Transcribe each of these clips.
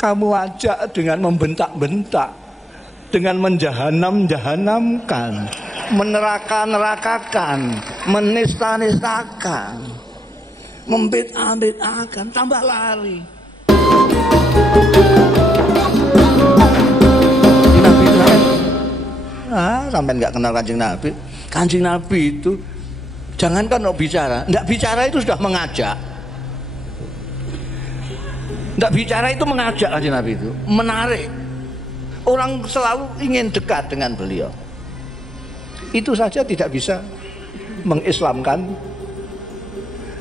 kamu ajak dengan membentak-bentak, dengan menjahanam-jahanamkan, meneraka-nerakakan, menista-nistakan, membid'ah-bid'ahkan, tambah lari. Nabi itu sampai nggak kenal Kanjeng Nabi. Kanjeng Nabi itu jangankan mau bicara, nggak bicara itu sudah mengajak. Nggak bicara itu mengajak Kanjeng Nabi itu, menarik. Orang selalu ingin dekat dengan beliau. Itu saja tidak bisa mengislamkan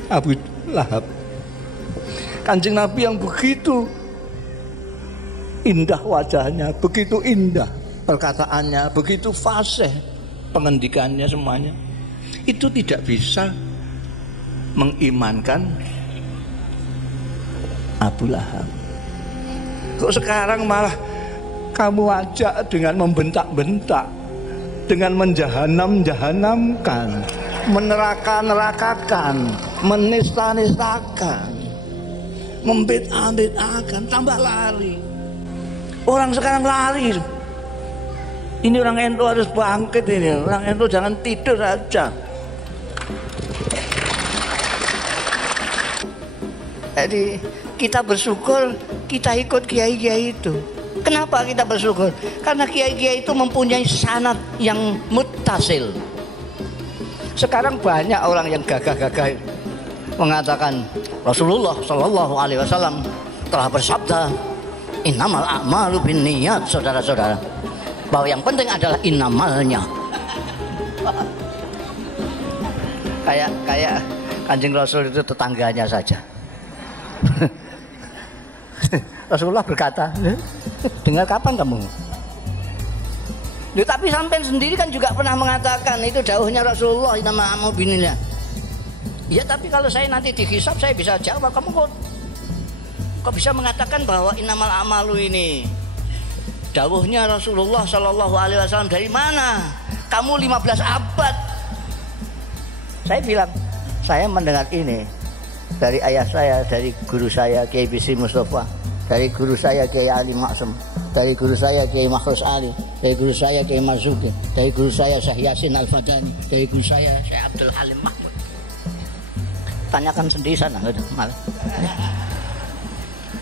Abu Lahab. Kanjeng Nabi yang begitu indah wajahnya, begitu indah perkataannya, begitu fasih pengendikannya semuanya, itu tidak bisa mengimankan Abu Lahab. Kok sekarang malah kamu ajak dengan membentak-bentak, dengan menjahanam-jahanamkan, meneraka-nerakakan, menista-nistakan, membid'ah-bid'ahkan, tambah lari. Orang sekarang lari. Ini orang NU harus bangkit ini. Orang NU jangan tidur saja. Jadi kita bersyukur kita ikut kiai-kiai itu. Kenapa kita bersyukur? Karena kiai-kiai itu mempunyai sanad yang muttasil. Sekarang banyak orang yang gagah-gagah mengatakan Rasulullah Shallallahu Alaihi Wasallam telah bersabda, innamal a'malu binniyat, saudara-saudara, bahwa yang penting adalah innamalnya. Kayak Kanjeng Rasul itu tetangganya saja. Rasulullah berkata, dengar kapan kamu? Tapi sampai sendiri kan juga pernah mengatakan itu dawuhnya Rasulullah, innamal a'malu binniyat. Ya tapi kalau saya nanti dihisab saya bisa jawab. Kamu kok bisa mengatakan bahwa innamal a'malu ini dawuhnya Rasulullah Shallallahu Alaihi Wasallam dari mana? Kamu 15 abad. Saya bilang saya mendengar ini dari ayah saya, dari guru saya Kiai Bisri Mustafa, dari guru saya Kiai Ali Maksum, dari guru saya Kiai Makhrus Ali, dari guru saya Kiai Marzuki, dari guru saya Syekh Yasin Al-Fadani, dari guru saya Syekh Abdul Halim Mahmud. Tanyakan sendiri sana.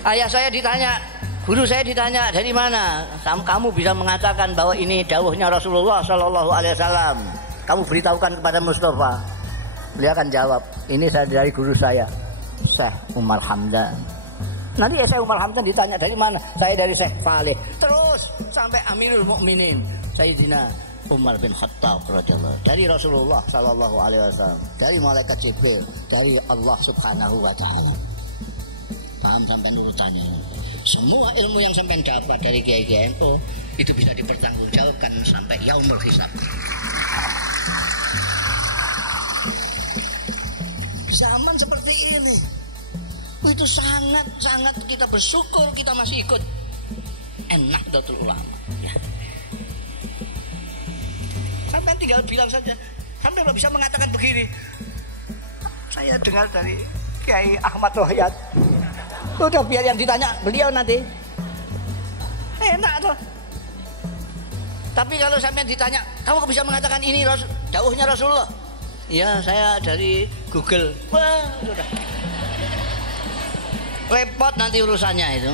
Ayah saya ditanya, guru saya ditanya, dari mana kamu bisa mengatakan bahwa ini dawuhnya Rasulullah Shallallahu Alaihi Wasallam? Kamu beritahukan kepada Mustafa. Beliau akan jawab, ini saya dari guru saya Syekh Umar Hamdan. Nanti Syekh Umar Hamdan ditanya dari mana? Saya dari Syekh Faleh. Terus sampai Amirul Mukminin Sayyidina Umar bin Khattab radhiyallahu, dari Rasulullah Shallallahu Alaihi Wasallam, dari malaikat Jibril, dari Allah Subhanahu Wa Taala. Paham sampai urutannya? Semua ilmu yang sampai dapat dari kiai-kiai NU itu bisa dipertanggungjawabkan sampai yaumul hisab. Zaman seperti ini, itu sangat kita bersyukur kita masih ikut Nahdlatul Ulama. Ya. Sampai tinggal bilang saja, sampai nggak bisa mengatakan begini. Saya dengar dari Kiai Ahmad Rohayat. Udah biar yang ditanya beliau nanti. Enak tuh. Tapi kalau sampai ditanya, kamu bisa mengatakan ini dawuhnya Rasulullah? Ya, saya dari Google. Wah, sudah. Repot nanti urusannya itu.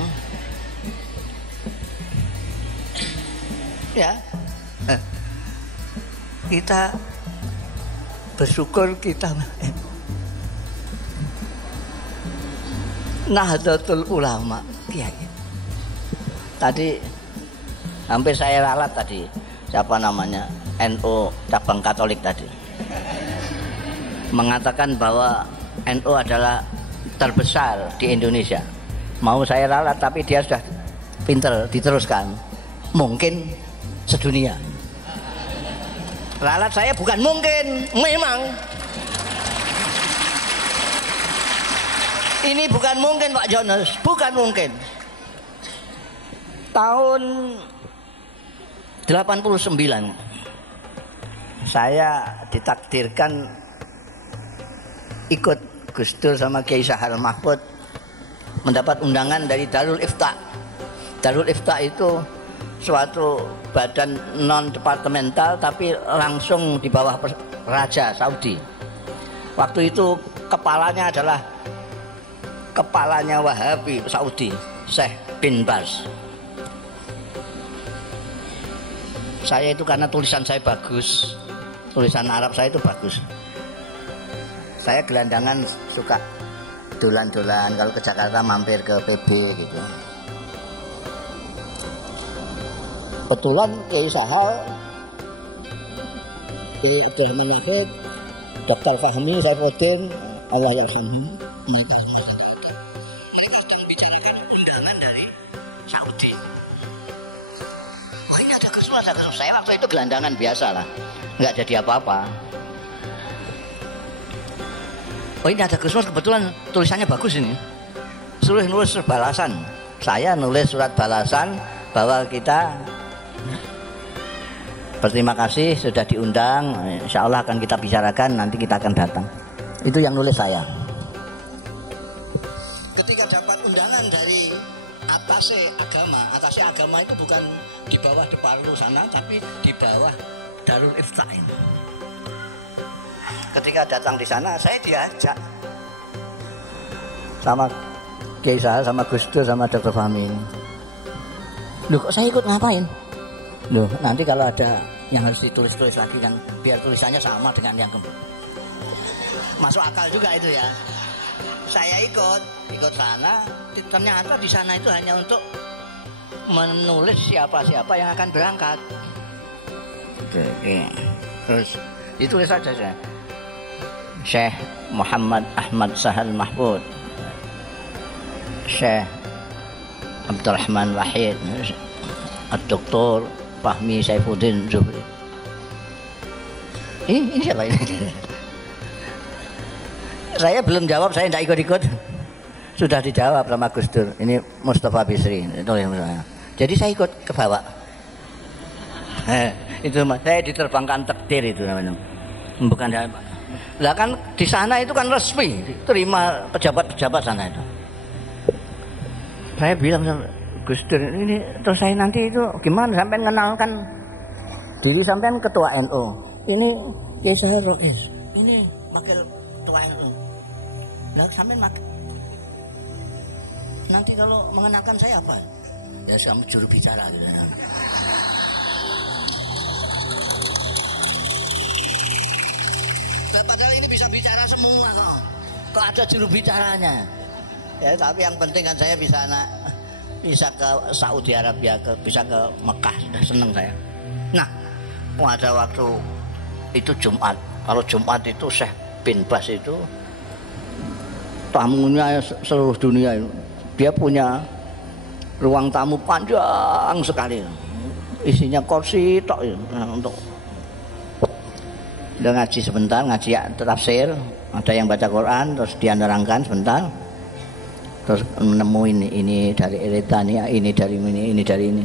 Ya. Kita bersyukur kita Nahdlatul Ulama kiai. Tadi hampir saya ralat tadi, siapa namanya, NU cabang Katolik tadi mengatakan bahwa NU adalah terbesar di Indonesia. Mau saya ralat tapi dia sudah pinter diteruskan, mungkin sedunia. Ralat saya bukan mungkin, memang. Ini bukan mungkin Pak Jonas, bukan mungkin. Tahun 89 saya ditakdirkan ikut Gus Dur sama Kiai Sahal Mahfud mendapat undangan dari Darul Ifta Darul Ifta itu suatu badan non departemental tapi langsung di bawah Raja Saudi. Waktu itu kepalanya adalah kepalanya Wahabi Saudi, Syekh bin Baz. Saya itu karena tulisan saya bagus, tulisan Arab saya itu bagus. Saya gelandangan suka dolan-dolan kalau ke Jakarta mampir ke PB gitu. Kebetulan Kiai Sahal, Kiai Abdurrahman Nafid, Dr. Fahmi Saifuddin, Allah yarhamhu, membicarakan undangan dari Saudi. Oh, ini ada kesulitan. Saya waktu itu gelandangan biasa lah, nggak jadi apa-apa. Oh, ini ada kesulitan, kebetulan tulisannya bagus ini. Suruh nulis balasan. Saya nulis surat balasan bahwa kita berterima kasih sudah diundang, insya Allah akan kita bicarakan, nanti kita akan datang. Itu yang nulis saya. Ketika dapat undangan dari atase agama itu bukan di bawah Deparlu sana, tapi di bawah Darul Ifta ini. Ketika datang di sana, saya diajak sama Kiai Sahal, sama Gus Dur, sama Dr. Fahmi. Loh, kok saya ikut ngapain? Loh, nanti kalau ada yang harus ditulis-tulis lagi dan biar tulisannya sama dengan yang masuk akal juga itu ya. Saya ikut sana, ternyata di sana itu hanya untuk menulis siapa-siapa yang akan berangkat. Oke. Terus ditulis saja saya. Syekh Muhammad Ahmad Sahal Mahfud, Syekh Abdurrahman Wahid, Dr. Fahmi Saifuddin Zuhri. Ini siapa ini? Saya belum jawab, saya tidak ikut-ikut. Sudah dijawab sama Gus Dur. Ini Mustafa Bisri. Jadi saya ikut ke bawah. Itu saya diterbangkan takdir itu namanya. Bukan apa. Lah kan di sana itu kan resmi, terima pejabat-pejabat sana itu. Saya bilang sama Gus Dur, ini terus saya nanti itu gimana sampai mengenalkan diri sampean ketua NU. Ini Kiai Sahal Rois. Ini wakil ketua NU. Lah sampean nanti kalau mengenalkan saya apa? Ya saya juru bicara gitu. Padahal ini bisa bicara semua kok. Kok ada juru bicaranya? Ya tapi yang penting kan saya bisa ke Saudi Arabia, bisa ke Mekah, sudah seneng saya. Nah, ada waktu itu Jumat. Kalau Jumat itu Syekh bin Baz itu tamunya seluruh dunia itu. Dia punya ruang tamu panjang sekali. Isinya kursi tok untuk udah ngaji sebentar, ngaji tafsir, ada yang baca Quran, terus dia nerangkan sebentar, terus menemuin ini dari Eritania, ini dari ini dari ini,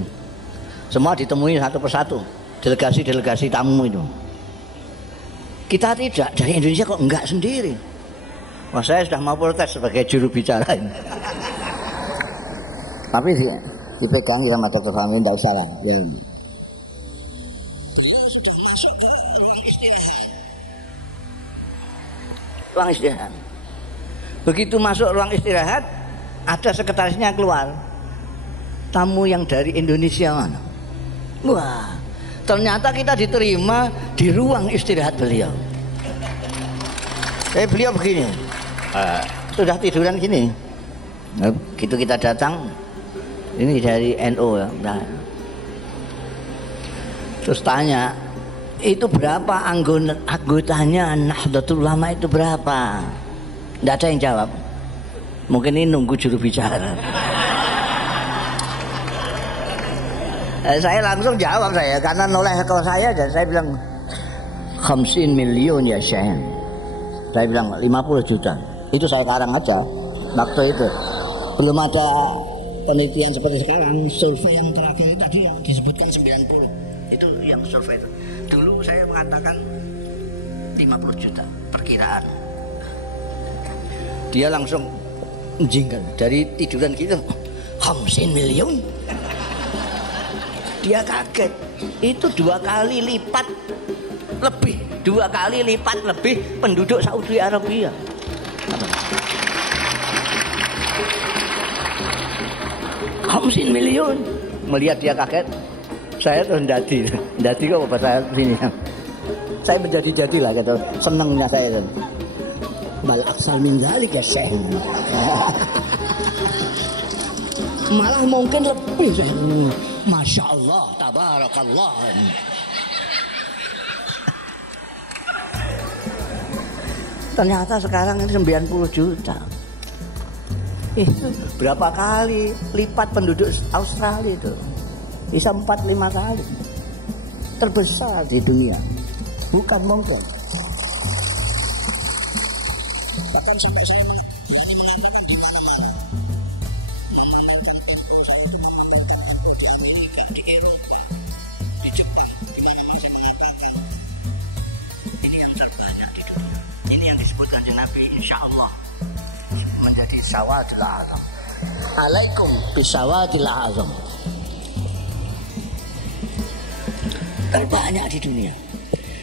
semua ditemui satu persatu, delegasi tamu itu. Kita tidak, dari Indonesia kok enggak sendiri. Wah, saya sudah mau protes sebagai juru bicara ini. Tapi dipegang sama Dr. Fahmi, tidak usah lah. Ya. Ruang istirahat. Begitu masuk ruang istirahat, ada sekretarisnya keluar. Tamu yang dari Indonesia mana? Wah, ternyata kita diterima di ruang istirahat beliau. Beliau begini, sudah tiduran gini. Begitu kita datang, ini dari NU ya. Nah. Terus tanya, itu berapa anggotanya Nahdlatul Ulama itu berapa? Tidak ada yang jawab. Mungkin ini nunggu juru bicara. Saya langsung jawab karena noleh ke saya dan saya bilang 50 miliar ya Syekh. Saya bilang 50 juta. Itu saya karang aja waktu itu. Belum ada penelitian seperti sekarang. Survei yang terakhir tadi yang disebutkan 90. Itu yang survei itu. Dulu saya mengatakan 50 juta perkiraan. Dia langsung menjinggal dari tiduran gitu. 50 miliar. Dia kaget. Itu 2 kali lipat lebih, 2 kali lipat lebih penduduk Saudi Arabia. 50 miliar. Melihat dia kaget, saya tuh ndadi kok bahasa sini. Saya menjadi lah gitu. Senengnya saya itu. Bal aksal min dzalik ya Syekh. Malah mungkin lebih Syekh. Masya Allah, tabarakallah. Ternyata sekarang ini 90 juta. Itu berapa kali lipat penduduk Australia itu? Bisa 4-5 kali. Terbesar di dunia. Bukan mungkin. Bahkan sampai saya mengatakan di Eropa, di Jepang, di mana masih mengatakan ini yang terbanyak di dunia. Ini yang disebutkan di Nabi, insya Allah menjadi sawadil azam. Alaikum bisawadil azam. Terbanyak di dunia.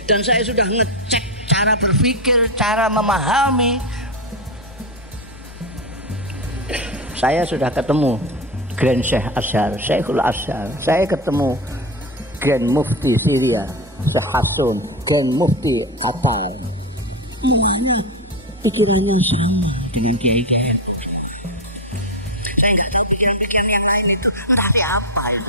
Dan saya sudah ngecek cara berpikir, cara memahami. Saya sudah ketemu Grand Syekh Azhar, Syekhul Azhar. Saya ketemu Grand Mufti Syria, Syekh Hasum, Grand Mufti Qatar. Ini pikirannya sama dengan kiai-kiai. Saya nggak tahu pikiran-pikiran yang lain itu entah apa ya.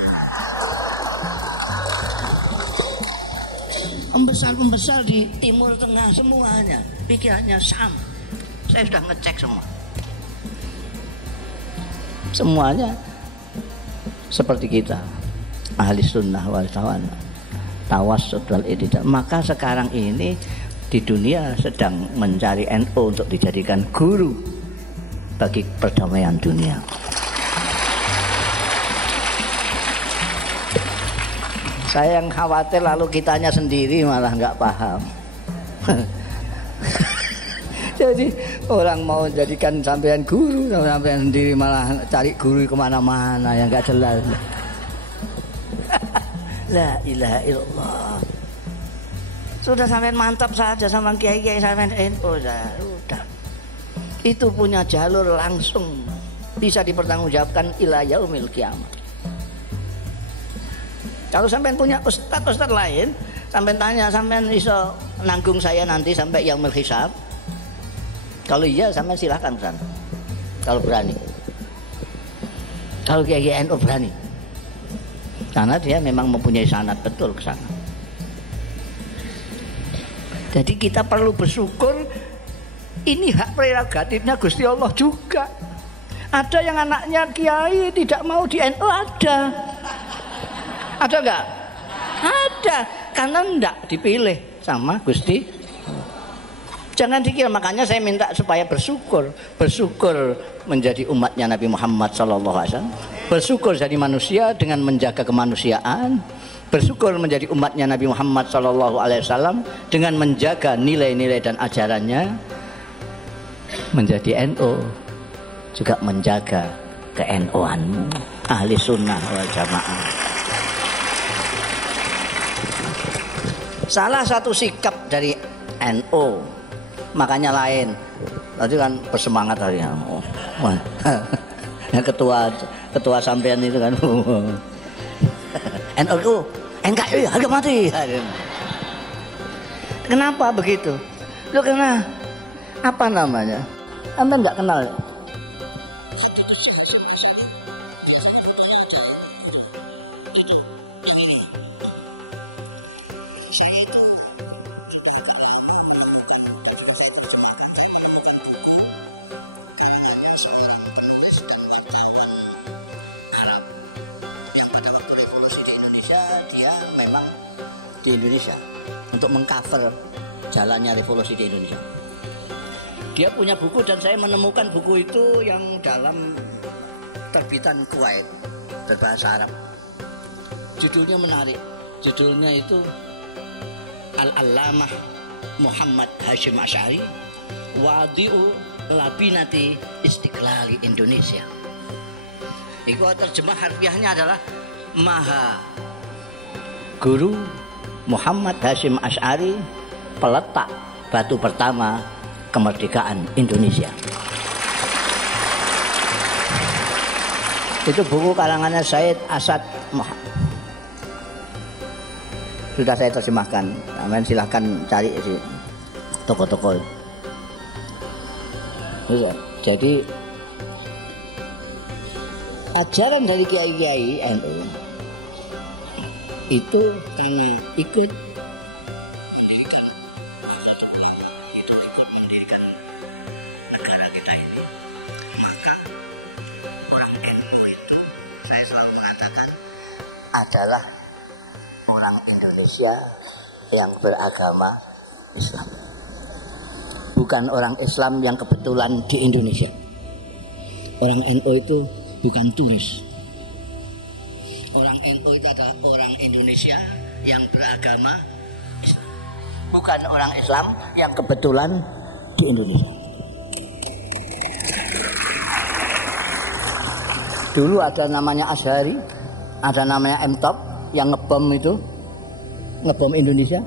Pembesar-pembesar di Timur Tengah semuanya pikirannya sama. Saya sudah ngecek semua. Semuanya seperti kita, ahli sunnah wal tawassut wal i'tidal. Maka sekarang ini di dunia sedang mencari NU untuk dijadikan guru bagi perdamaian dunia. Saya yang khawatir lalu kitanya sendiri malah nggak paham. Jadi orang mau jadikan sampean guru, sampean sendiri malah cari guru kemana-mana yang nggak jelas. La ilaha illallah. Sudah sampean mantap saja sama kiai-kiai sampean NU sudah. Itu punya jalur langsung bisa dipertanggungjawabkan ila yaumil kiamat. Kalau sampean punya ustadz lain, sampean tanya, sampean iso nanggung saya nanti sampai yaumul hisab? Kalau iya, sampean silahkan ke sana. Kalau berani. Kalau kiai NU berani. Karena dia memang mempunyai sanad betul ke sana. Jadi kita perlu bersyukur, ini hak prerogatifnya Gusti Allah juga. Ada yang anaknya kiai tidak mau di NU, ada. Ada enggak? Ada, karena enggak dipilih sama Gusti. Jangan dikira, makanya saya minta supaya bersyukur menjadi umatnya Nabi Muhammad SAW. Bersyukur jadi manusia dengan menjaga kemanusiaan. Bersyukur menjadi umatnya Nabi Muhammad SAW dengan menjaga nilai-nilai dan ajarannya. Menjadi NU juga menjaga ke-NU-anmu, ahli sunnah wal jamaah. Salah satu sikap dari NU, makanya lain. Tadi kan bersemangat hari yang ketua sampean itu kan. NU ku NKRI harga mati. Kenapa begitu? Lu karena apa namanya? Anda nggak kenal. Di Indonesia untuk mengcover jalannya revolusi di Indonesia. Dia punya buku dan saya menemukan buku itu yang dalam terbitan Kuwait berbahasa Arab. Judulnya menarik. Judulnya itu Al-Allamah Muhammad Hashim Asy'ari Wadi'u Labinati Istiqlali Indonesia. Itu terjemah harfiahnya adalah Maha Guru Muhammad Hasyim Asy'ari, peletak batu pertama kemerdekaan Indonesia. Itu buku karangannya Said Asad Muhammad. Sudah saya terjemahkan. Amin, silahkan cari di toko-toko. Iya, jadi ajaran dari kiai-kiai NU itu ikut mendirikan negara kita ini. Maka orang NU itu, saya selalu mengatakan, adalah orang Indonesia yang beragama Islam, bukan orang Islam yang kebetulan di Indonesia. Orang NU itu bukan turis. Orang NU itu adalah orang Indonesia yang beragama Islam, bukan orang Islam yang kebetulan di Indonesia. Dulu ada namanya Asy'ari, ada namanya M-Top yang ngebom itu, ngebom Indonesia.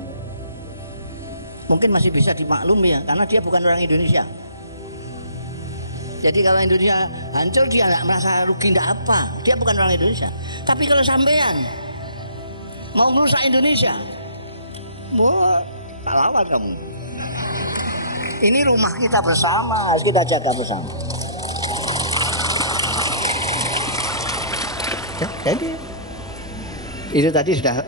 Mungkin masih bisa dimaklumi ya, karena dia bukan orang Indonesia. Jadi kalau Indonesia hancur dia nggak merasa rugi, nggak apa. Dia bukan orang Indonesia. Tapi kalau sampean mau merusak Indonesia, wah, tak lawan kamu. Ini rumah kita bersama, harus kita jaga bersama. Jadi itu tadi sudah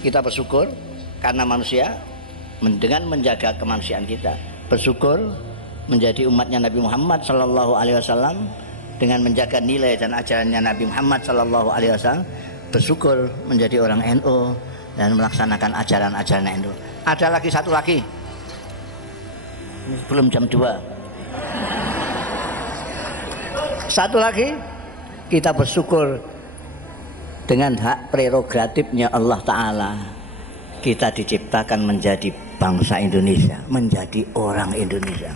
kita bersyukur karena manusia dengan menjaga kemanusiaan kita, bersyukur menjadi umatnya Nabi Muhammad Sallallahu Alaihi Wasallam dengan menjaga nilai dan ajarannya Nabi Muhammad Sallallahu Alaihi Wasallam, bersyukur menjadi orang NU dan melaksanakan ajaran-ajaran NU. Ada lagi satu lagi, belum jam 2. Satu lagi, kita bersyukur dengan hak prerogatifnya Allah Ta'ala, kita diciptakan menjadi bangsa Indonesia, menjadi orang Indonesia.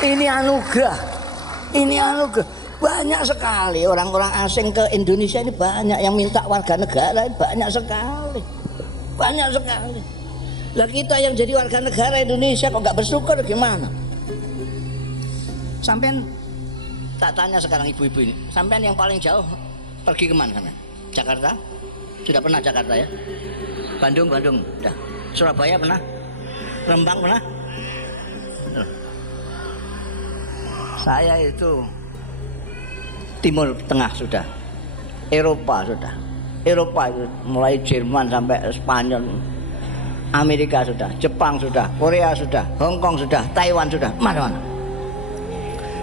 Ini anugerah, ini anugerah. Banyak sekali orang-orang asing ke Indonesia ini, banyak yang minta warga negara, banyak sekali, banyak sekali. Lah kita yang jadi warga negara Indonesia kok nggak bersyukur gimana? Sampean tak tanya sekarang ibu-ibu ini, sampean yang paling jauh pergi kemana sampean? Jakarta? Sudah pernah Jakarta ya? Bandung, udah. Surabaya pernah? Rembang pernah? Saya itu Timur Tengah sudah, Eropa sudah, Eropa itu mulai Jerman sampai Spanyol, Amerika sudah, Jepang sudah, Korea sudah, Hong Kong sudah, Taiwan sudah, mana-mana.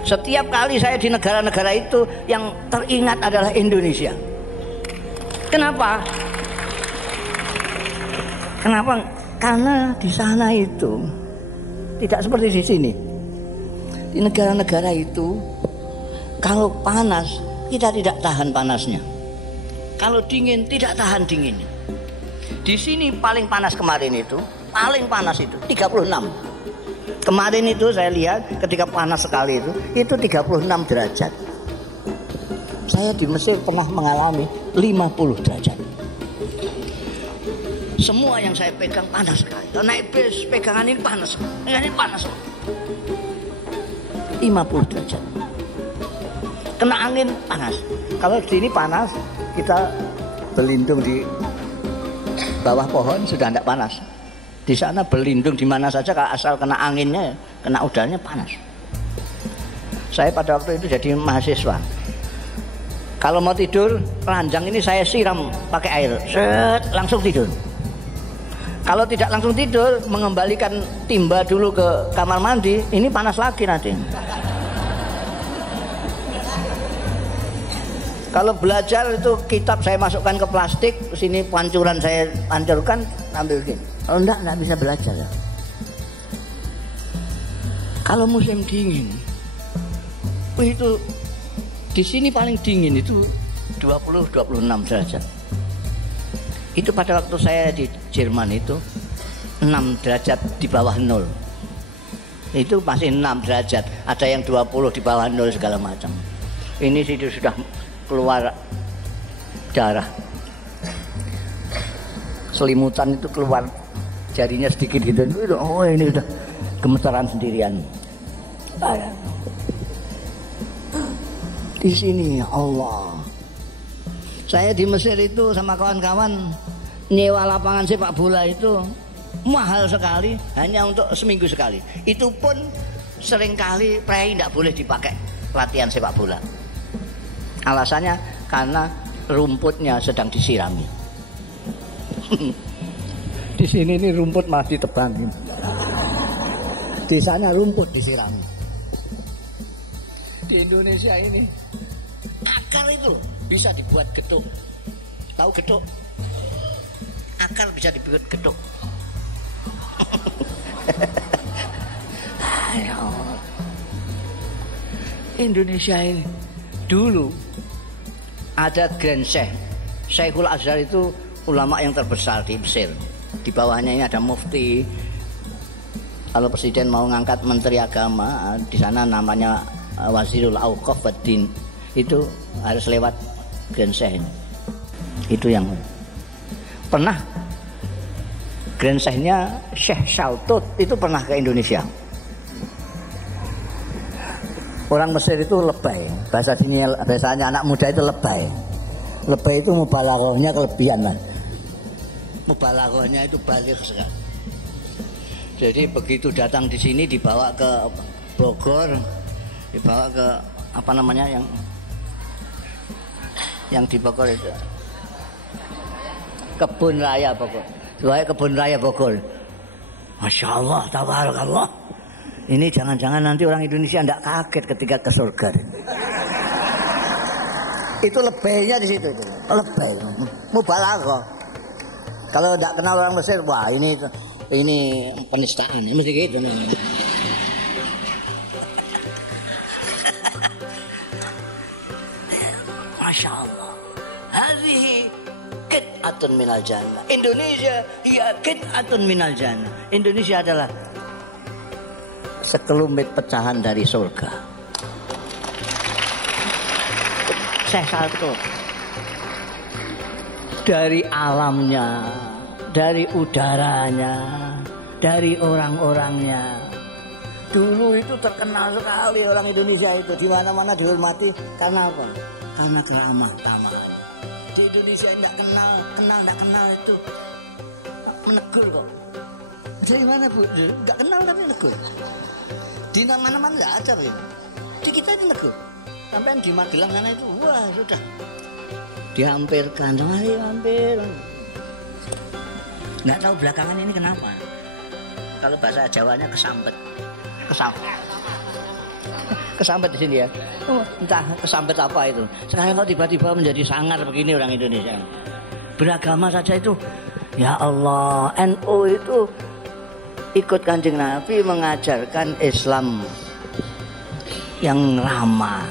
Setiap kali saya di negara-negara itu yang teringat adalah Indonesia. Kenapa? Kenapa? Karena di sana itu tidak seperti di sini. Di negara-negara itu kalau panas kita tidak tahan panasnya, kalau dingin tidak tahan dinginnya. Di sini paling panas kemarin itu, paling panas itu 36. Kemarin itu saya lihat ketika panas sekali itu 36 derajat. Saya di Mesir pernah mengalami 50 derajat. Semua yang saya pegang panas sekali. Kalau naik bis pegangan ini panas, ini panas. 50 derajat. Kena angin panas. Kalau di sini panas, kita berlindung di bawah pohon sudah tidak panas. Di sana berlindung di mana saja, kalau asal kena anginnya, kena udaranya panas. Saya pada waktu itu jadi mahasiswa. Kalau mau tidur, ranjang ini saya siram pakai air, set, langsung tidur. Kalau tidak langsung tidur, mengembalikan timba dulu ke kamar mandi, ini panas lagi nanti. Kalau belajar itu kitab saya masukkan ke plastik, sini pancuran saya hancurkan, ambil gini. Kalau enggak bisa belajar ya. Kalau musim dingin, itu di sini paling dingin itu 20-26 derajat. Itu pada waktu saya di Jerman itu 6 derajat di bawah 0. Itu masih 6 derajat, ada yang 20 di bawah 0 segala macam. Ini sudah keluar darah. Selimutan itu keluar jarinya sedikit gitu. Oh ini udah gemetaran sendirian. Di sini Allah. Saya di Mesir itu sama kawan-kawan nyewa lapangan sepak bola itu mahal sekali, hanya untuk seminggu sekali. Itu pun seringkali prei tidak boleh dipakai latihan sepak bola. Alasannya karena rumputnya sedang disirami. Di sini ini rumput masih tebang. Di sana rumput disirami. Di Indonesia ini akar itu bisa dibuat gedung. Tahu gedung? Akar bisa dibuat gedung. Indonesia ini dulu ada Grand Syekh, Syekhul Azhar itu ulama yang terbesar di Mesir. Di bawahnya ini ada mufti. Kalau presiden mau ngangkat menteri agama, di sana namanya Wazirul Auqaf wad Din. Itu harus lewat Grand Syekh. Itu yang pernah Grand Syekh-nya Syekh Shaltut itu pernah ke Indonesia. Orang Mesir itu lebay, bahasanya anak muda itu lebay. Lebay itu mubalaghahnya kelebihan lah. Mubalaghahnya itu balik sekali. Jadi begitu datang di sini dibawa ke Bogor, dibawa ke apa namanya yang di Bogor itu Kebun Raya Bogor. Soalnya Kebun Raya Bogor. Masya Allah, tabarakallah. Ini jangan-jangan nanti orang Indonesia tidak kaget ketika ke surga. Itu lebaynya di situ. Lebay. Mubalaghah. Kalau tidak kenal orang Mesir, wah ini penistaan. Ini mesti gitu namanya. Masya Allah. Hadhihi qit'atun minal jannah. Indonesia hiya qit'atun minal jannah. Indonesia adalah sekelumit pecahan dari surga. Syekh Shaltut dari alamnya, dari udaranya, dari orang-orangnya. Dulu itu terkenal sekali orang Indonesia itu, di mana-mana dihormati karena apa? Karena keramah tamahan. Di Indonesia tidak kenal itu menegur kok. Dari mana Bu? Enggak kenal tapi negur. Di mana-mana enggak ada Bu. Di kita itu negur. Sampai di Magelang sana itu, wah sudah dihampirkan, mari hampir. Enggak tahu belakangan ini kenapa. Kalau bahasa Jawanya kesambet. Kesambet di sini ya. Oh, entah kesambet apa itu. Sekarang kok tiba-tiba menjadi sangar begini orang Indonesia. Beragama saja itu, ya Allah, NU itu ikut Kanjeng Nabi mengajarkan Islam yang ramah.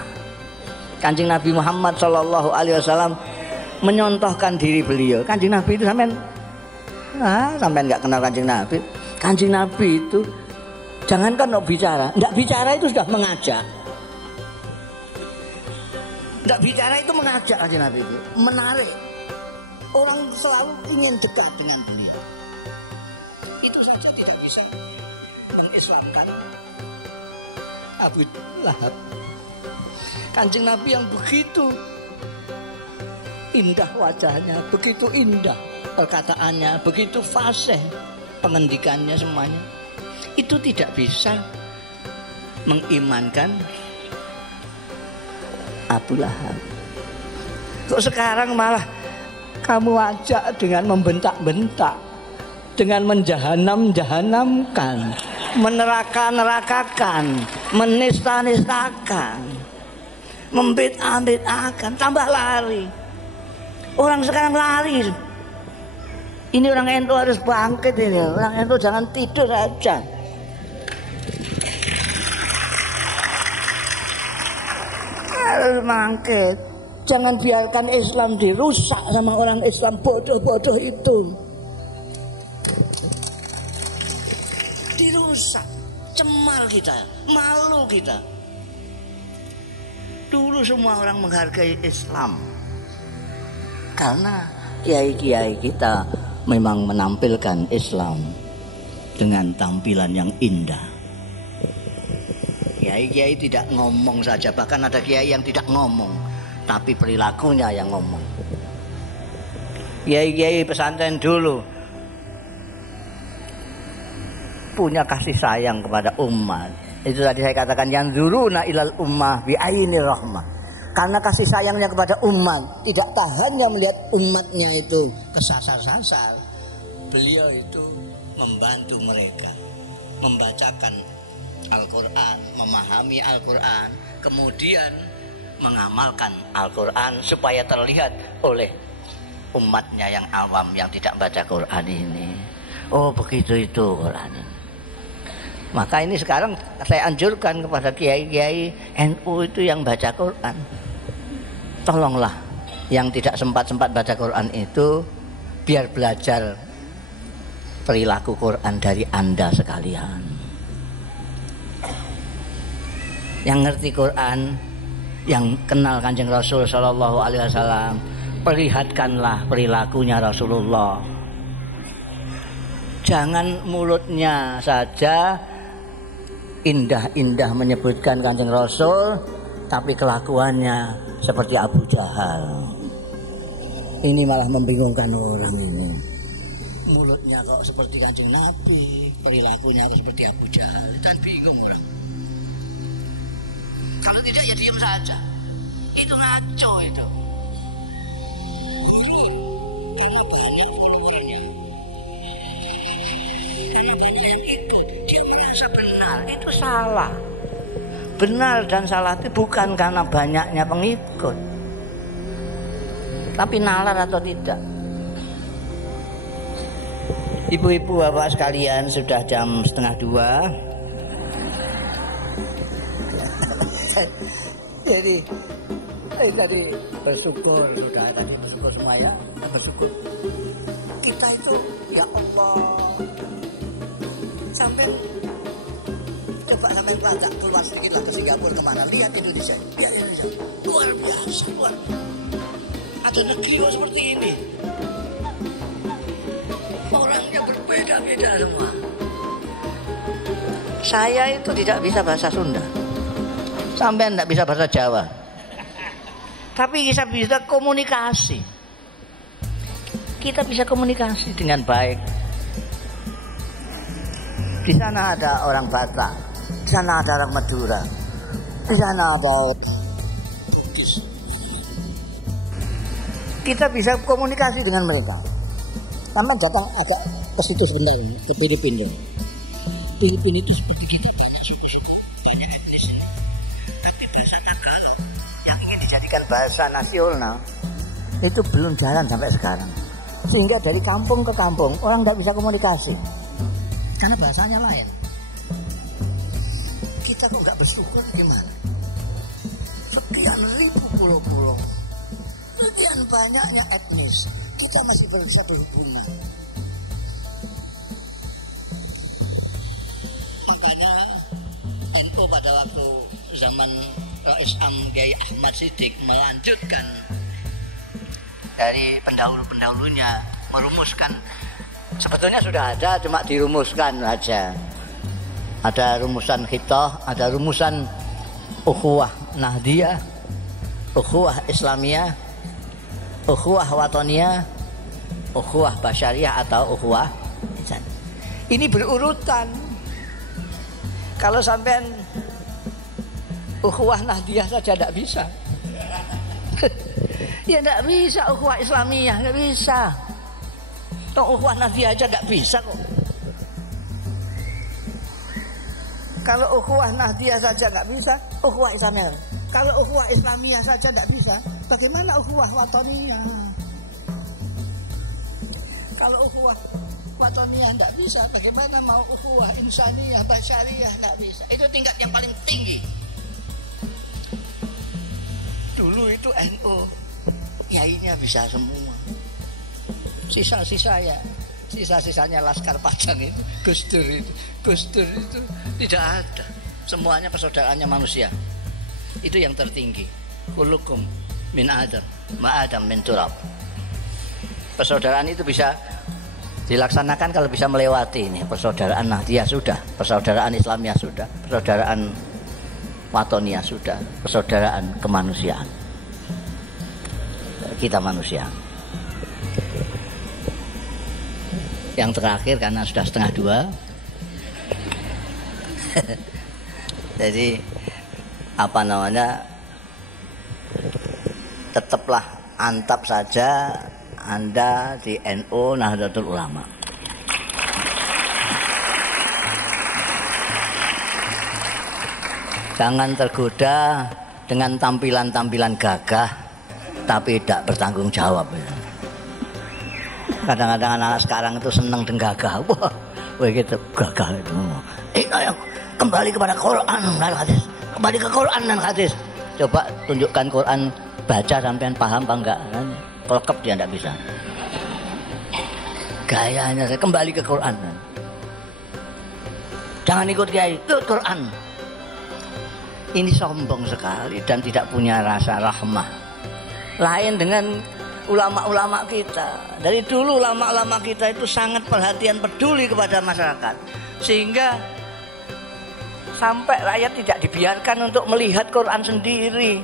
Kanjeng Nabi Muhammad SAW menyontohkan diri beliau. Kanjeng Nabi itu sampean nggak kenal Kanjeng Nabi. Kanjeng Nabi itu jangankan mau bicara, nggak bicara itu sudah mengajak. Nggak bicara itu mengajak Kanjeng Nabi itu, menarik. Orang selalu ingin dekat dengan beliau. Itu saja tidak bisa mengislamkan Abu Lahab. Kanjeng Nabi yang begitu indah wajahnya, begitu indah perkataannya, begitu fasih pengendikannya semuanya, itu tidak bisa mengimankan Abu Lahab. Kok sekarang malah kamu ajak dengan membentak-bentak, dengan menjahanam-jahanamkan, meneraka-nerakakan, menista-nistakan, membid'ah-bid'ahkan, tambah lari. Orang sekarang lari. Ini orang NU harus bangkit ini. Orang NU jangan tidur aja. Harus bangkit. Jangan biarkan Islam dirusak sama orang Islam bodoh-bodoh itu. Dirusak, cemar kita, malu kita. Dulu semua orang menghargai Islam. Karena kiai-kiai kita memang menampilkan Islam dengan tampilan yang indah. Kiai-kiai tidak ngomong saja, bahkan ada kiai yang tidak ngomong, tapi perilakunya yang ngomong. Kiai-kiai pesantren dulu punya kasih sayang kepada umat. Itu tadi saya katakan yang zuruna ilal ummah bi ainir rahmah. Karena kasih sayangnya kepada umat, tidak tahannya melihat umatnya itu kesasar-sasar. Beliau itu membantu mereka membacakan Al-Quran, memahami Al-Quran, kemudian mengamalkan Al-Quran supaya terlihat oleh umatnya yang awam yang tidak baca Quran ini. Oh begitu itu Quran ini. Maka ini sekarang saya anjurkan kepada kiai-kiai NU itu yang baca Quran. Tolonglah yang tidak sempat-sempat baca Quran itu biar belajar perilaku Quran dari Anda sekalian. Yang ngerti Quran, yang kenal Kanjeng Rasul Shallallahu Alaihi Wasallam, perlihatkanlah perilakunya Rasulullah. Jangan mulutnya saja indah-indah menyebutkan Kanjeng Rasul, tapi kelakuannya seperti Abu Jahal. Ini malah membingungkan orang ini. Mulutnya kok seperti Kanjeng Nabi, perilakunya seperti Abu Jahal, dan bingung orang. Kalau tidak ya diam saja. Itu ngaco itu. Karena banyak followernya, karena banyak yang ikut, dia merasa benar. Itu salah. Benar dan salah itu bukan karena banyaknya pengikut, tapi nalar atau tidak. Ibu-ibu bapak sekalian, sudah jam 1:30. Jadi saya tadi bersyukur, sudah tadi bersyukur semua ya, bersyukur. Kita itu ya Allah, sampai coba sampai pelajak keluar sedikit lah ke Singapura kemana, lihat Indonesia, lihat Indonesia, luar biasa, luar biasa. Ada negeri kok seperti ini, orangnya berbeda-beda semua. Saya itu tidak bisa bahasa Sunda, sampai tidak bisa bahasa Jawa, tapi kita bisa komunikasi. Kita bisa komunikasi dengan baik. Di sana ada orang Batak, di sana ada orang Madura, di sana ada. Kita bisa komunikasi dengan mereka. Karena datang agak ke situ sebentar, ke Filipina. Filipina itu seperti kita. Tapi bahasanya kalau yang ingin dijadikan bahasa nasional itu belum jalan sampai sekarang. Sehingga dari kampung ke kampung orang tidak bisa komunikasi karena bahasanya lain. Kita kok nggak bersyukur gimana? Sekian ribu pulau-pulau, sekian banyaknya etnis, kita masih bisa berhubungan. Makanya NU pada waktu zaman Rais Am Kiai Ahmad Siddiq melanjutkan dari pendahulu-pendahulunya, merumuskan. Sebetulnya sudah ada, cuma dirumuskan aja. Ada rumusan khitah, ada rumusan ukhuwah nahdiyah, ukhuwah islamiyah, ukhuwah wataniyah, ukhuwah basyariyah atau ukhuwah insan. Ini berurutan. Kalau sampean ukhuwah nahdiyah saja tidak bisa. Ya tidak bisa ukhuwah islamiyah, tidak bisa. Toh ukhuwah nahdiyah aja tidak bisa kok. Kalau ukhuwah nahdiyah saja nggak bisa, ukhuwah islamiyah. Kalau ukhuwah islamiyah saja tidak bisa, bagaimana ukhuwah wataniyah? Kalau ukhuwah wataniyah tidak bisa, bagaimana mau ukhuwah insaniyah, basyariyah? Tidak bisa. Itu tingkat yang paling tinggi. Dulu itu NU, yainya bisa semua. Sisa-sisanya Laskar Padang itu, Gus Dur itu tidak ada. Semuanya persaudaraannya manusia. Itu yang tertinggi. Kulukum min Adam, ma Adam min turab. Persaudaraan itu bisa dilaksanakan kalau bisa melewati ini persaudaraan Nahdiyah sudah, persaudaraan Islamiyah sudah, persaudaraan Watoniyah sudah, persaudaraan kemanusiaan. Kita manusia. Yang terakhir karena sudah 1:30. Jadi apa namanya? Tetaplah antap saja Anda di NU Nahdlatul Ulama. Jangan tergoda dengan tampilan-tampilan gagah tapi tidak bertanggung jawab. Kadang-kadang anak sekarang itu senang dengan gagah. Wah, gitu gagah itu. Ayo kembali kepada Quran dan hadis. Kembali ke Quran dan hadis. Coba tunjukkan Quran, baca sampean paham apa enggak? Kelekep dia tidak bisa. Gayanya saya kembali ke Quran. Jangan ikut kiai, ikut Quran. Ini sombong sekali dan tidak punya rasa rahmah. Lain dengan ulama-ulama kita. Dari dulu ulama-ulama kita itu sangat perhatian, peduli kepada masyarakat. Sehingga sampai rakyat tidak dibiarkan untuk melihat Quran sendiri.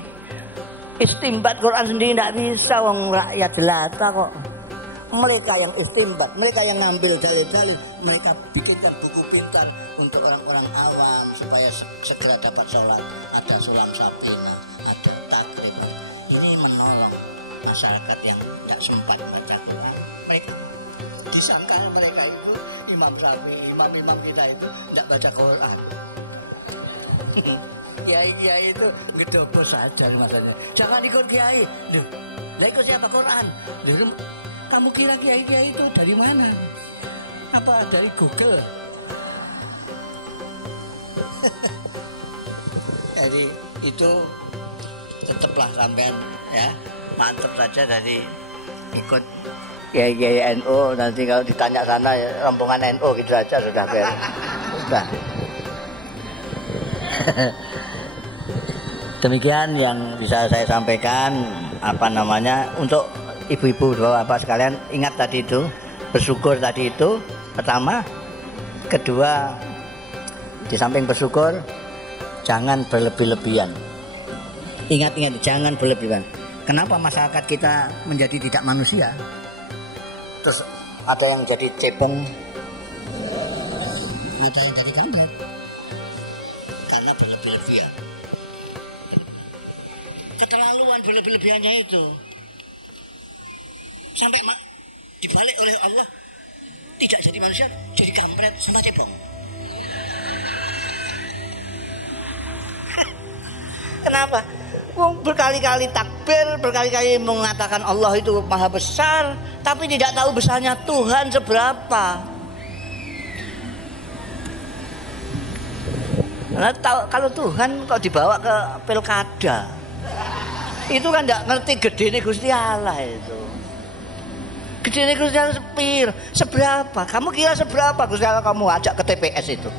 Istimbat Quran sendiri tidak bisa, wong rakyat jelata kok. Mereka yang istimbat, mereka yang ngambil dalil-dalil, mereka bikinkan buku pintar untuk orang-orang awam supaya segera dapat sholat. Ada sulam sapina, ada takrib. Ini menolong masyarakat yang tidak sempat baca Quran. Mereka disangka mereka itu Imam Syafi'i, imam-imam kita itu tidak baca Quran. Kiai-kiai itu gedobo saja maksudnya. Jangan ikut kiai. Loh, lah ikut siapa Quran? Loh, kamu kira kiai-kiai itu dari mana? Apa dari Google? Jadi itu tetaplah sampean ya, mantep saja dari ikut kiai-kiai NU. Nanti kalau ditanya sana ya, rombongan NU gitu aja sudah beres. Sudah. Demikian yang bisa saya sampaikan apa namanya untuk ibu-ibu bapak sekalian. Ingat tadi itu, bersyukur tadi itu pertama. Kedua, di samping bersyukur jangan berlebih-lebihan. Ingat-ingat, jangan berlebihan. Kenapa masyarakat kita menjadi tidak manusia? Terus ada yang jadi cepong, ada yang jadi gambler. Karena berlebih-lebihan. Keterlaluan berlebih-lebihannya itu. Sampai dibalik oleh Allah, tidak jadi manusia, jadi kampret sama cepong. Kenapa? Berkali-kali takbir, berkali-kali mengatakan Allah itu maha besar, tapi tidak tahu besarnya Tuhan seberapa. Nah, kalau Tuhan kok dibawa ke pilkada, itu kan tidak ngerti gedene Gusti Allah itu. Gedene Gusti Allah seberapa? Kamu kira seberapa Gusti Allah kamu ajak ke TPS itu?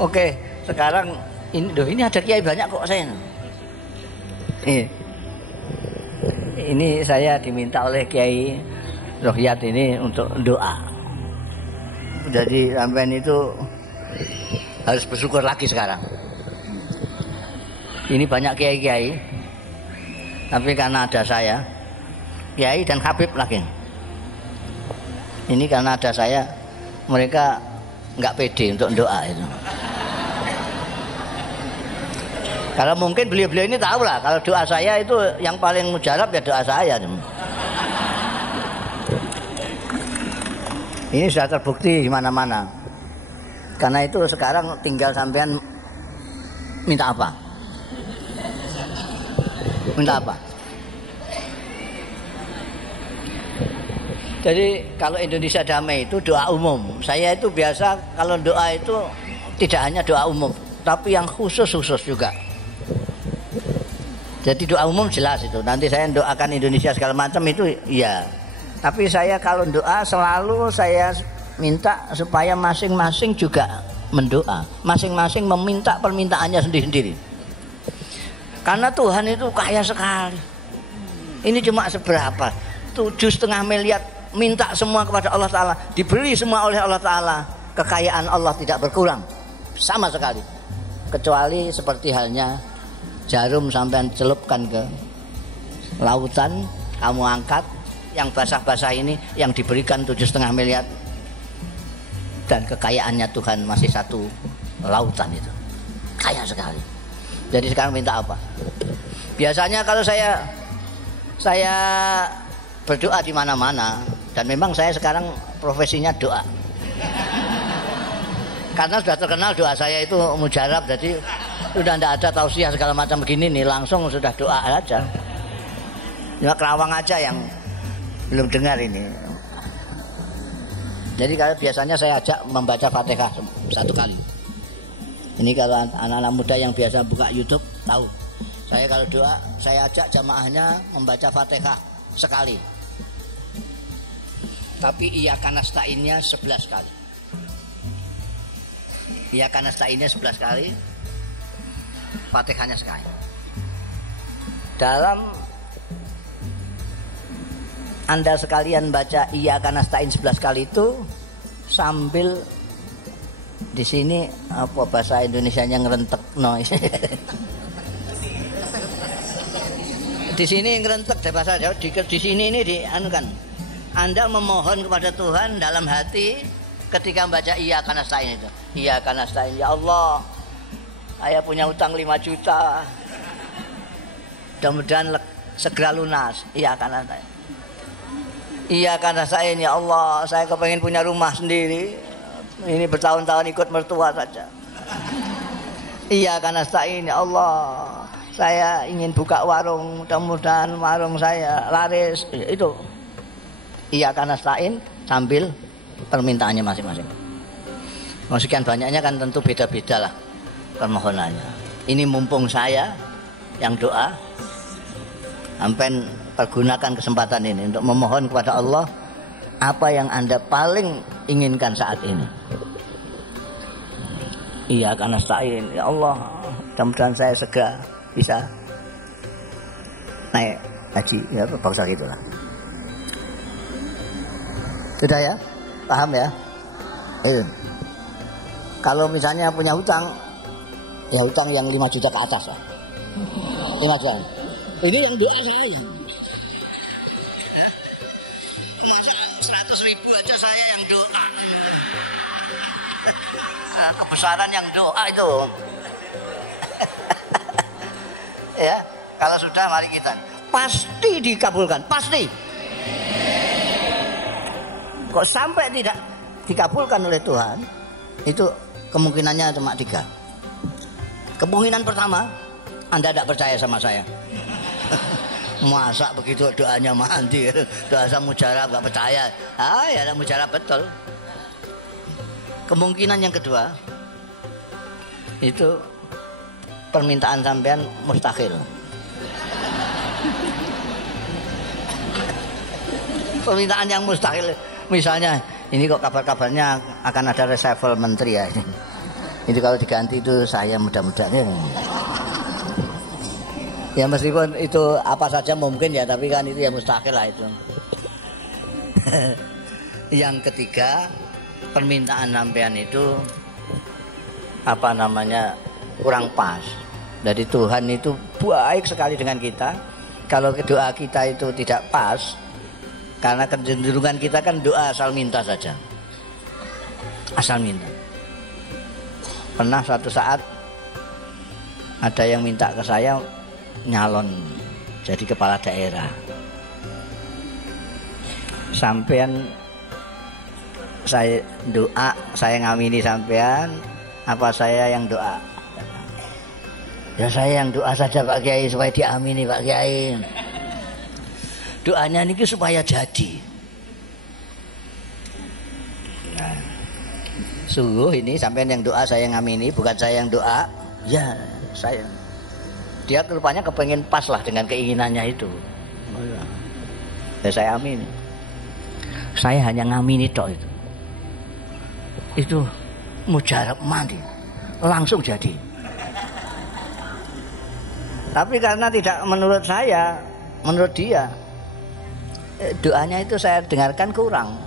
Oke, sekarang ini ada kiai banyak kok saya. Ini saya diminta oleh Kiai Rohiyat ini untuk doa. Jadi sampean itu harus bersyukur lagi sekarang. Ini banyak kiai-kiai, tapi karena ada saya, kiai dan Habib lagi. Ini karena ada saya, mereka nggak pede untuk doa itu. Kalau mungkin beliau-beliau ini tahu lah, kalau doa saya itu yang paling mujarab ya doa saya. Ini sudah terbukti di mana-mana. Karena itu sekarang tinggal sampean minta apa? Minta apa? Jadi kalau Indonesia damai itu doa umum. Saya itu biasa kalau doa itu tidak hanya doa umum, tapi yang khusus-khusus juga. Jadi doa umum jelas itu. Nanti saya doakan Indonesia segala macam itu iya. Tapi saya kalau doa selalu saya minta supaya masing-masing juga mendoa. Masing-masing meminta permintaannya sendiri-sendiri. Karena Tuhan itu kaya sekali. Ini cuma seberapa? 7,5 miliar minta semua kepada Allah Ta'ala, diberi semua oleh Allah Ta'ala. Kekayaan Allah tidak berkurang sama sekali, kecuali seperti halnya jarum sampean celupkan ke lautan, kamu angkat, yang basah-basah ini yang diberikan 7,5 miliar, dan kekayaannya Tuhan masih satu lautan itu, kaya sekali. Jadi sekarang minta apa? Biasanya kalau saya berdoa di mana-mana, dan memang saya sekarang profesinya doa. Karena sudah terkenal doa saya itu mujarab, jadi sudah tidak ada tausiah segala macam begini nih, langsung sudah doa aja. Cuma Kerawang aja yang belum dengar ini. Jadi kalau biasanya saya ajak membaca Fatihah 1 kali. Ini kalau anak-anak muda yang biasa buka YouTube tahu. Saya kalau doa, saya ajak jamaahnya membaca Fatihah sekali. Tapi Iyyaka nasta'innya 11 kali. Iyyaka nasta'innya 11 kali. Fatihahnya sekali. Dalam Anda sekalian baca Iyyaka nasta'in 11 kali itu sambil di sini apa bahasa Indonesianya ngerentek no. Di sini ngerentek bahasa Jawa, di sini ini dianukan. Anda memohon kepada Tuhan dalam hati ketika membaca Iyyaka nasta'in itu. Iyyaka nasta'in, ya Allah, saya punya utang 5 juta. Mudah-mudahan segera lunas. Iyyaka nasta'in. Iyyaka nasta'in, ya Allah, saya kepengen punya rumah sendiri. Ini bertahun-tahun ikut mertua saja. Iyyaka nasta'in, ya Allah, saya ingin buka warung, mudah-mudahan warung saya laris. Itu Iyyaka nasta'in sambil permintaannya masing-masing. Sekian banyaknya kan tentu beda-beda lah permohonannya. Ini mumpung saya yang doa, sampai pergunakan kesempatan ini untuk memohon kepada Allah apa yang Anda paling inginkan saat ini. Iyyaka nasta'in, ya Allah, mudah-mudahan saya segera bisa naik haji, ya bangsa gitulah. Sudah ya? Paham ya? Kalau misalnya punya hutang, ya hutang yang 5 juta ke atas lah. 5 juta. Ini yang doa saya. Masa 100.000 aja saya yang doa. Kebesaran yang doa itu. Ya, kalau sudah mari kita. Pasti dikabulkan, pasti. Kok sampai tidak dikabulkan oleh Tuhan, itu kemungkinannya cuma 3. Kemungkinan pertama, Anda tidak percaya sama saya. Masa begitu doanya mandi, doa saya mujarab gak percaya. Ya ada mujarab betul. Kemungkinan yang kedua, itu permintaan sampean mustahil. Permintaan yang mustahil. Misalnya, ini kok kabar-kabarnya akan ada reshuffle menteri ya. Ini kalau diganti itu saya mudah-mudahan. Ya meskipun itu apa saja mungkin ya, tapi kan itu ya mustahil lah itu. Yang ketiga, permintaan sampean itu apa namanya kurang pas. Jadi Tuhan itu baik sekali dengan kita. Kalau doa kita itu tidak pas, karena kecenderungan kita kan doa asal minta saja. Asal minta. Pernah suatu saat ada yang minta ke saya nyalon jadi kepala daerah. Sampean saya doa, saya ngamini sampean, apa saya yang doa? Ya saya yang doa saja Pak Kiai supaya diamini Pak Kiai. Doanya niki supaya jadi. Nah, sungguh ini sampean yang doa, saya yang ngamini, bukan saya yang doa. Ya saya. Dia rupanya kepengen pas lah dengan keinginannya itu. Ya saya amini. Saya hanya ngamini tok itu. Itu mujarab mandi, langsung jadi. Tapi karena tidak menurut saya, menurut dia doanya itu saya dengarkan kurang.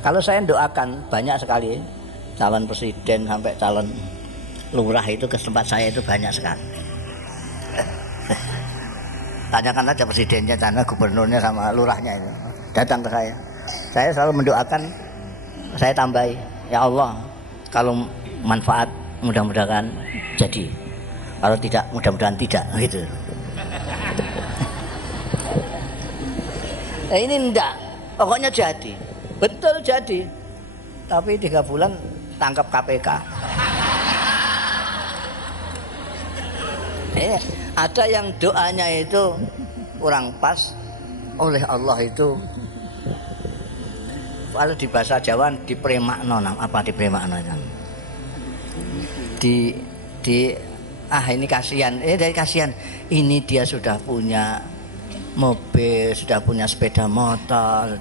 Kalau saya doakan banyak sekali calon presiden sampai calon lurah itu ke tempat saya itu banyak sekali. Tanyakan aja presidennya, sana gubernurnya sama lurahnya itu datang ke saya. Saya selalu mendoakan, saya tambahi, ya Allah, kalau manfaat mudah-mudahan jadi, kalau tidak mudah-mudahan tidak, gitu. Nah, ini enggak, pokoknya jadi, betul jadi. Tapi 3 bulan tangkap KPK. Ada yang doanya itu kurang pas, oleh Allah itu, kalau di bahasa Jawa dipremakno, apa dipremakno? Ini kasihan, dari kasihan. Ini dia sudah punya mobil, sudah punya sepeda motor.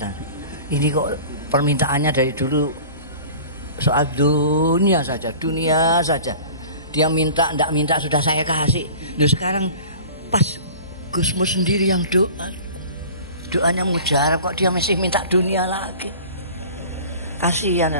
Ini kok permintaannya dari dulu soal dunia saja. Dia minta, enggak minta sudah saya kasih. Loh sekarang pas Gusmus sendiri yang doanya mujarab kok dia masih minta dunia lagi. Kasihan.